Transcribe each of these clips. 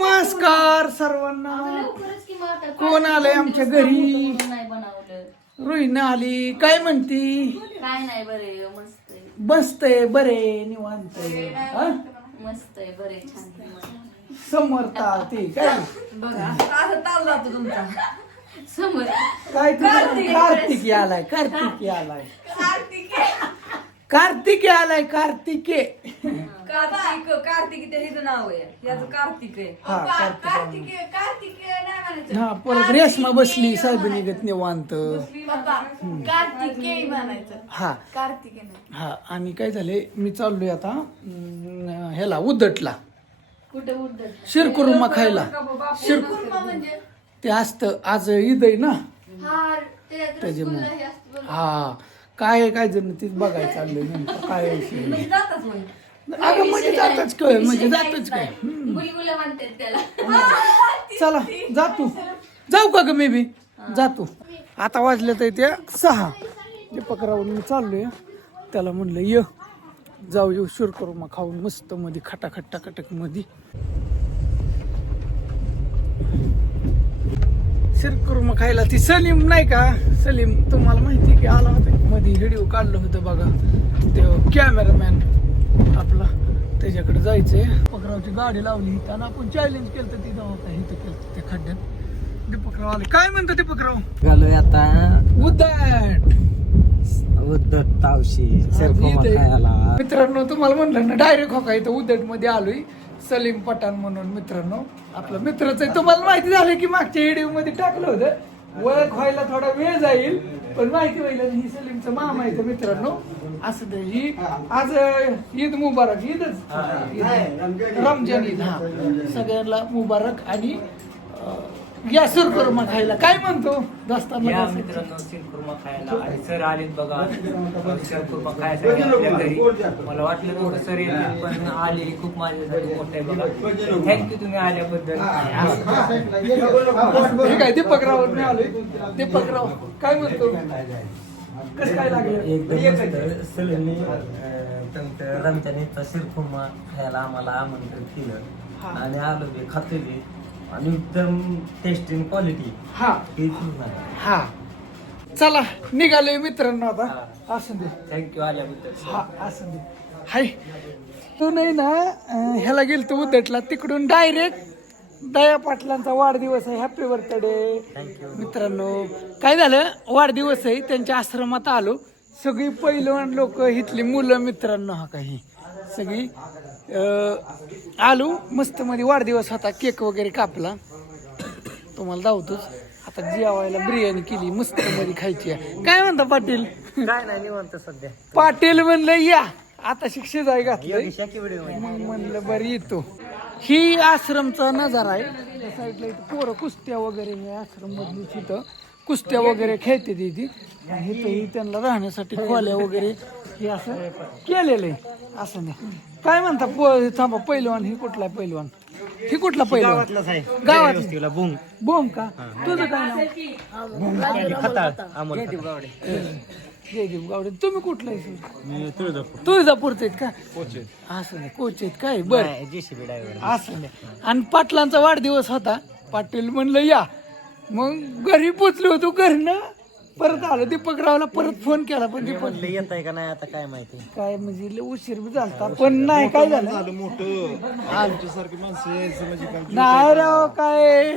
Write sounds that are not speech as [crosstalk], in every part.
नमस्कार सर्वांना. कोण आलंय आमच्या घरी? रोहिणी आली. काय म्हणती? काय नाही बरे मस्त आहे. आहे बरे निवांत. हा? मस्त आहे बरे छान. समर्था ते काय? समोर. काय तुझं? कार्तिकी. आलाय कार्तिकी आलाय. कार्तिके आलाय कार्तिके. कार्तिक कार्तिक ते हिचं नाव आहे. याचं कार्तिक आहे. हा कार्तिक हा परत रेशमा बसली साहेबनीगत निवांत. कार्तिकेय म्हणायचं. हा. कार्तिके नाही हा आणि काय झाले मी चाललोय आता अं, ह्याला उदटला कुठे उद्धट? शिरकुरुमा खायला. शिर कुर्मा म्हणजे? ते असतं आज ईद आहे ना? हार त्याच्यामुळे. रसगुल्ला हे असतं बघ. हा. काय काय जण तीच बघायचं चाललंय नेमकं. काय आहे? विषय. जातच म्हणजे अगं म्हणजे जातच काय म्हणजे जातच काय गुलगुला म्हणतात त्याला. चला जातो जाऊ का ग मी बी? जातो आता वाजले तर त्या सहा. दीपकरावून मी चाललोय. त्याला म्हणलं ये. जाऊ येऊ शुर करू मग खाऊन मस्त मध्ये खटाखट टाकाटकमध्ये शिरकुर्मा खायला. ती सलीम नाही का? सलीम तुम्हाला माहिती की आला होता मध्ये व्हिडिओ काढलं होतं बघा. ते कॅमेरामॅन आपला त्याच्याकडे जायचंय. दीपकरावची गाडी लावली आणि आपण चॅलेंज केलं तर तिथं. होता इथं केलं त्या खड्ड्यात. दीपकराव आले. काय म्हणतो दीपकराव घालोय आता. उद्दाट उद्धट तावशी. खायला. मित्रांनो तुम्हाला म्हणलं ना डायरेक्ट हो का? इथं उद्दटमध्ये आलोय. सलीम पठाण म्हणून मित्रांनो. आपलं मित्रच तुम्हाला माहिती झालं की मागच्या व्हिडिओमध्ये टाकलं होतं. ओळख व्हायला थोडा वेळ जाईल. पण माहिती होईल ही सलीमचं मामा आहे तर मित्रांनो. असं ते ही. आज ईद मुबारक. ईदच. ईद. रमजान ईद. हा. सगळ्यांना मुबारक आणि या सुरकुरमा खायला. काय म्हणतो? दोस्तांना या? मित्रांनो शिरकुर्मा खायला. आणि सर आलेत बघा. शिरकुर्मा खायसाठी आपल्या घरी. मला वाटलं नव्हतं सर येतील पण आले खूप माझ्यासाठी मोठे बघा. थँक्यू तुम्ही आल्याबद्दल. हे. काय दीपकराव मी आलोय? दीपकराव काय म्हणतो? कसं काय लागलं? एकदम मस्त. सलनी तुमचं रमजानीचा खायला आम्हाला आमंत्रण केलं. आणि आलो बी खातो बी. आणि एकदम टेस्ट इन क्वालिटी हा. ही हा. चला निघालोय मित्रांनो आता. असं दे. थँक्यू आल्याबद्दल हा असं दे. हाय. तू नाही ना अं, ह्याला गेलतो उद्दटला तिकडून डायरेक्ट दया पाटलांचा वाढदिवस आहे. हॅपी बर्थडे मित्रांनो काय झालं? वाढदिवस आहे. त्यांच्या आश्रमात आलो. सगळी पहिलवान लोक इथली मुलं मित्रांनो हा काही. सगळी आलो. मस्त मध्ये वाढदिवस होता. केक वगैरे कापला. तुम्हाला दावतोच. आता जेवायला बिर्याणी केली. मस्त मध्ये खायची आहे. काय म्हणता पाटील? काय नाही निवांत सध्या. पाटील म्हणलं या. आता शिक्षे जाय घातलं योगेश या की मग म्हणलं बरं येतो. ही आश्रमचा नजारा आहे. त्या साईडला इथं पोरं कुस्त्या वगैरे हे आश्रम मधली तिथं कुस्त्या वगैरे खेळते तिथे आणि इथंही त्यांना राहण्यासाठी खोल्या वगैरे हे असं केलेलं आहे. असं नाही. काय म्हणता प- थांबा पैलवान ही कुठला पैलवान? ही कुठला पैलवान? गावातलाच आहे. गावात बुंग बोम का? तुझं काय नाव? खताळ अमोल गावडे जयदेव गावडे तुम्ही कुठला आहे तुळजापूरचे आहेत का? असं नाही कोच आहेत काय बरं. जेसीबी ड्रायव्हर असं नाही. आणि पाटलांचा वाढदिवस होता. पाटील म्हणलं या. मग घरी पोचलो होतो घरनं. परत आलो दीपकरावला परत फोन केला पण दीपक म्हणलं येत आहे का नाही आता काय माहिती? काय म्हणजे लय उशीर बी झालता पण नाही काय झालं? आमच्यासारखी माणसं यायचं म्हणजे काय नाही राव काय?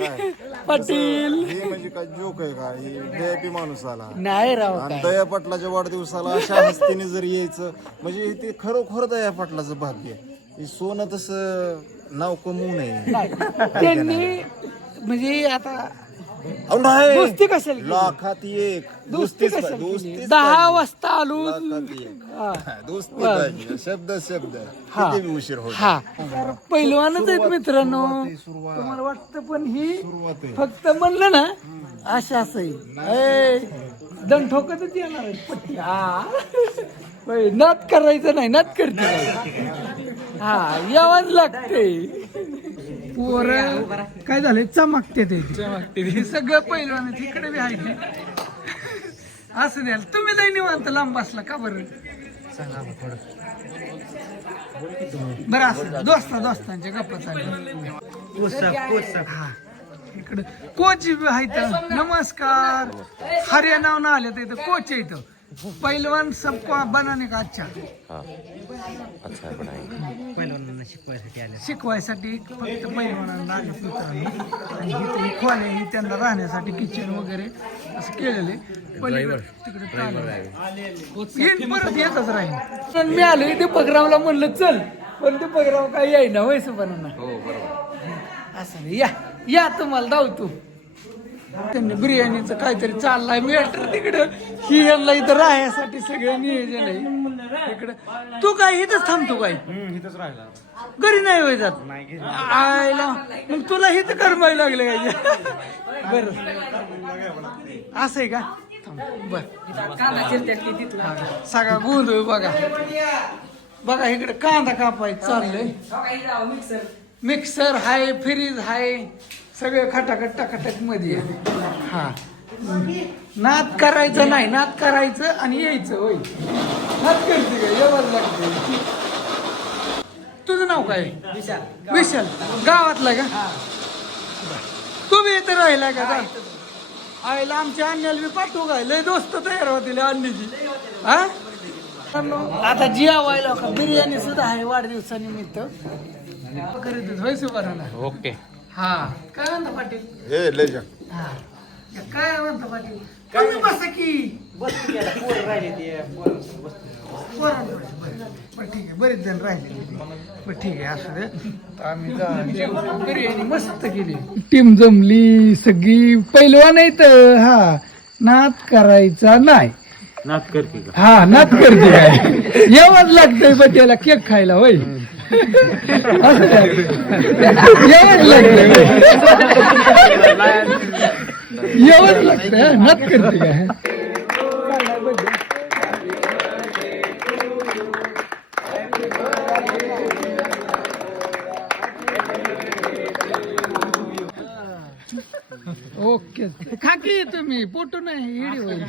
पाटील. हे म्हणजे काय जोक आहे का हे दयापी माणूस आला. नाही राव आणि काय? दया पाटलाच्या वाढदिवसाला अशा हस्तीने जर यायचं म्हणजे ते खरोखर दया पाटलाचं भाग्य आहे. हे सोनं तसं नाव कमवू नये. नाही. त्यांनी म्हणजे आता नाही. दोस्ती कशाला? लाखात एक दोस्ती कशाला केली? दहा. वाजता आलो. हा. दोस्ती पाहिजे शब्द शब्द हा. किती उशीर होत हा तर पहिलवानच आहेत मित्रांनो. तुम्हाला वाटतं पण ही फक्त म्हणलं ना अशा असं दण ठोकतच येणार आहे पट्टी. हा. होय, नाद करायचं नाही नाद करते हा यावंच लागते पोर काय झालंय? चमकते ते. चमकते हे सगळं पहिलवान इकडे बी आहे. असं द्याल. तुम्ही लई निवांत लांब बसला का बरं? बरं असं दोस्ता दोस्तांच्या गप्पा चालल्या. हा. इकडे कोच आहेत नमस्कार. हरियाणाहून आले तर इथं कोच आहे इथं. पैलवान सबको बनाने का अच्छा। शिकवायसाठी फक्त मित्रांनो आणि इथे ही खोल्या ही त्यांना राहण्यासाठी किचन वगैरे असं केलेले पलीकडे तिकडे. येईन परत येतच राहील पण मी आलो दीपकरावला म्हणलं चल. पण दीपकराव काही येईना वयस पण असं. या या तुम्हाला धावतो. त्यांनी बिर्याणीचं काहीतरी चाललाय मिळतं तिकडं. ही यांना इथं राहण्यासाठी सगळं नियोजन आहे. इकडं. तू काय इथंच थांबतो काय. घरी नाही होय जात. आयला मग तुला इथं करमायला लागलं काय बर. असं आहे का? थांब, बर. सगळा गोंधळ बघा. बघा इकडे कांदा कापाय चाललंय. मिक्सर हाय फ्रीज हाय. सगळं खटाखट टकाटकमध्ये. हा. नाद करायचं नाही नाद करायचं आणि यायचं होय. नाद करते का? एवढं लागते. तुझं नाव काय? विशाल. गावातला का? तुम्ही इथं राहिला का. आईला आमच्या अन्याला मी पाठवू काय लय दोस्त तयार होतील अन्नीची. हा? आता जेवायला का? बिर्याणी सुद्धा आहे वाढदिवसानिमित्त. करीत होय ओके. हा. काय म्हणता पाटील? हे लय जा. हा. काय म्हणता पाटील? कमी बसा की? पोरांकडे. बरं बरं, ठीक आहे. बरेच जण राहिले बरं ठीक आहे असं दे. तर आम्ही जा- जेवतो. बिर्याणी [laughs] मस्त केली. टीम जमली सगळी पैलवान आहेत. हा नात करायचा नाही. हा नात करते काय? [laughs] यावंच लागतंय बच्च्याला केक खायला होय. काय? यावंच लागतंय यावंच करते काय ओके. खाकी तुम्ही पोटू नाही इडी होईल.